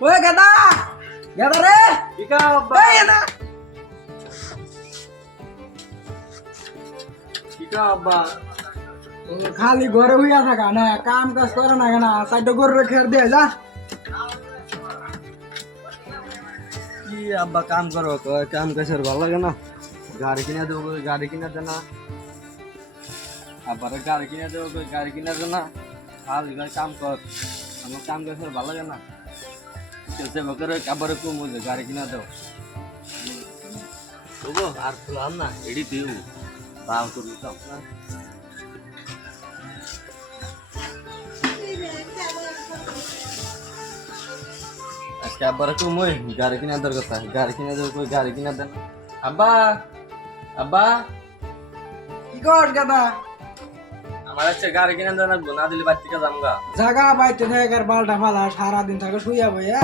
ওই গাদা গাদা রে ইকা আব্বা এই না ইকা আব্বা খালি ঘরে হইয়া থাকা না কাম কাজ করে না কেন সাইড গরুরে খের দিয়ে যা কি আব্বা কাম করো কাম কাজের ভালো লাগে না গাড়ি কিনে দেবো গাড়ি কিনে দে না আবার গাড়ি কিনে দেবো গাড়ি কিনে দে না খালি কাম কর আমার কাম কাজের ভালো লাগে না চলছে বকরে আবার কম গাড়ি কিনে দেবো তবু আর ফুলাম না এডি দিও বাম করবি তো আজকে আবার কম গাড়ি কিনে দেওয়ার কথা গাড়ি কিনে দেবো কই গাড়ি কিনে দেন আব্বা আব্বা কি কর গাদা আমার হচ্ছে গাড়ি কিনে দেন না দিলে বাড়ি থেকে যামগা জাগা বাইতে থাকে আর বালটা ফালা সারাদিন থাকে শুইয়া বইয়া